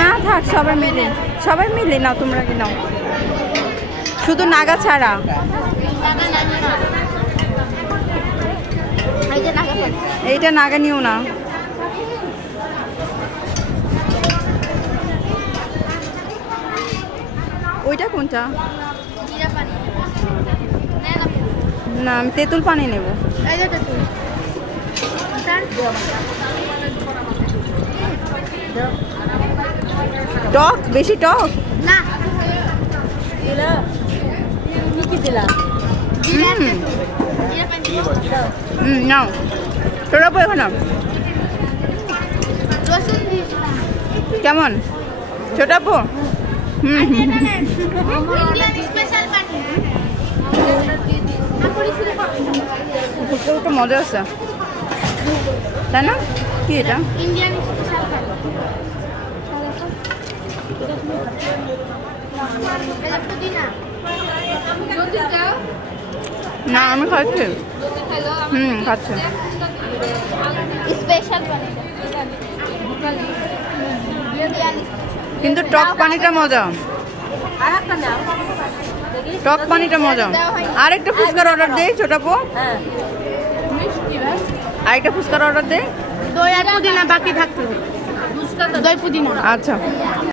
না থাক, সবাই মিলে নাও, তোমরা কি নাও, শুধু নাগা ছাড়া। এইটা নাগা নিও না। ওইটা কোনটা? না আমি তেঁতুল পানি নেব। টক বেশি টক না নাও তোরা এখন কেমন ছোটা পো? ওটা মজা আছে তাই না? কি এটা? না আমি খাচ্ছি। খাচ্ছি। কিন্তু টক পানিটা মজা, টক পানিটা মজা। আরেকটা ফুচকার অর্ডার দে ছোটাপো, আরেকটা ফুচকার অর্ডার দে। দই আর পুদিনা বাকি থাকতে, দই পুদিনা। আচ্ছা।